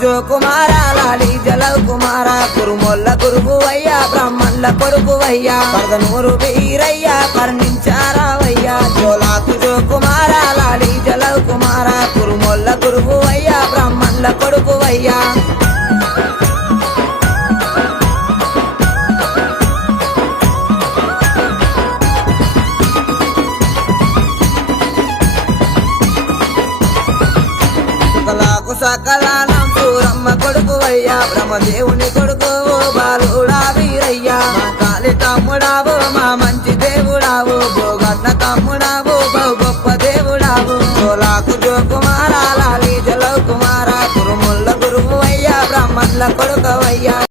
జో కుమార లాలి జలవ్ కుమార కురుమొల్ల గురువువయ్యా బ్రాహ్మణుల కొడుకువయ్యా పరదనూరు వీరయ్యా కర్ణించారావయ్యా జోలాకు జో కుమార లాలి జలవ్ కుమార కురుమొల్ల గురువువయ్యా బ్రాహ్మణుల కొడుకువయ్యా సకలానం సూరమ్మ కొడుకువయ్యా బ్రహ్మదేవుని కొడుకు బాలుడా వీరయ్యా మా కాలి తమ్ముడావు మా మంచి దేవుడావు భోగన్న తమ్ముడావు బహు గొప్ప దేవుడావు జోలాకు జో కుమార లాలి జలవ్ కుమార కురుముల్ల గురువువయ్యా బ్రాహ్మణుల కొడుకువయ్యా